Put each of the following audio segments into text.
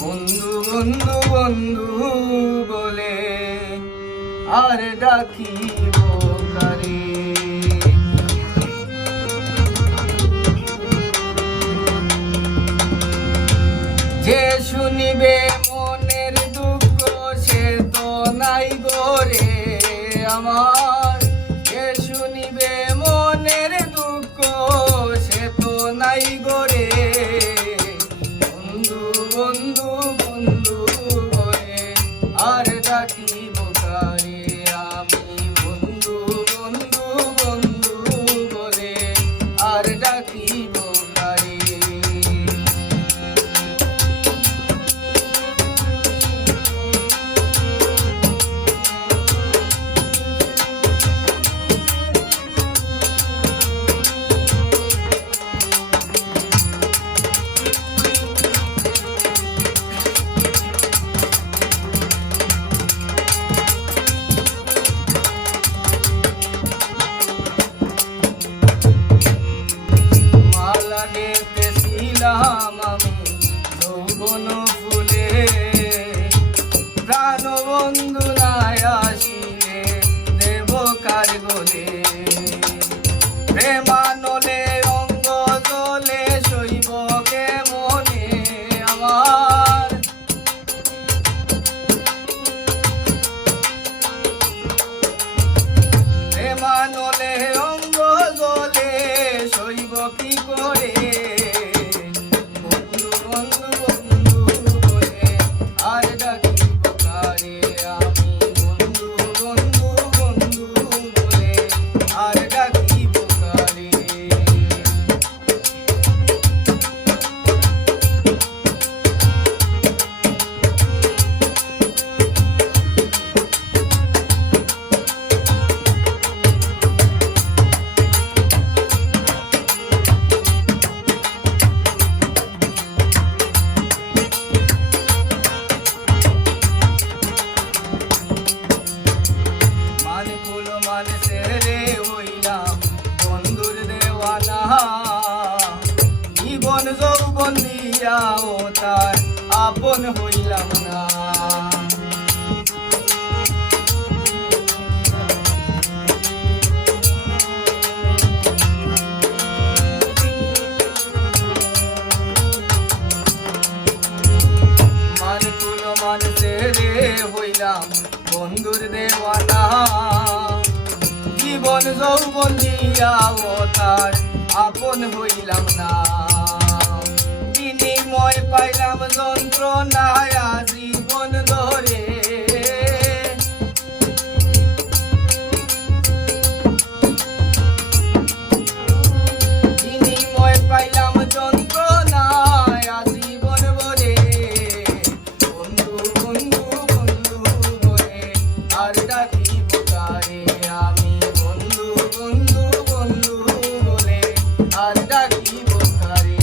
বন্ধু বন্ধু বন্ধু বলে আর ডাকিব কারে। যে শুনিবে মনের দুঃখ সে তো নাই গোরে আমার। যে শুনিবে মনের দুঃখ সে তো নাই গোরে। বন্ধু বন্ধু বন্ধু বলে আর ডাকিব কারে আমি। বন্ধু বন্ধু বন্ধু বলে আর ডাকিব কারে। গেতেছিলাম আমি যৌবন ফুলে, প্রাণ বন্ধু নাই আসিলে দেব কার গোলে। প্রেমানলে অঙ্গ জলে শৈব কে মনে আমার। প্রেমানলে অঙ্গ জলে শৈব কি করে। বন্ধু বন্ধু বন্ধু বলে আর ডাকিব কারে আমি। বন্ধু বন্ধু বন্ধু বলে আর ডাকিব কারে। রে হইলাম বন্ধুর দেওয়ানা। জীবন যৌবন দিয়াও তার আপন হইলাম না। মানকুল মানসে রে হইলাম বন্ধুর দেওয়ানা। জীবন যৌবন দিয়াও তার আপন হইলাম না। বিনিময় পাইলাম যন্ত্রণায় জীবন ধরে। বিনিময় পাইলাম যন্ত্রণায় জীবন ভরে। বন্ধু বন্ধু বন্ধু বলে আর ডাকিব কারে আমি। বন্ধু বন্ধু বন্ধু বলে আর ডাকিব কারে।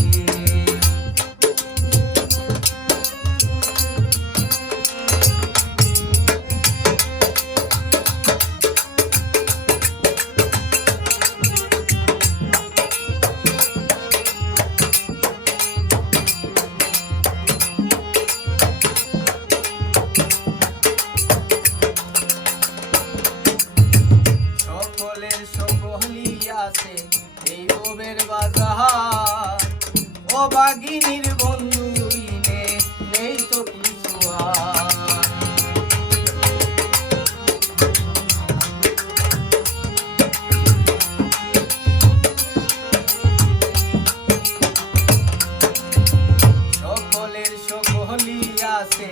সকলের সকলি আছে এই ভবের বাজার। অভাগিনীর বন্ধু বিনে নেই তো কিছু আর। সকলের সকলি আছে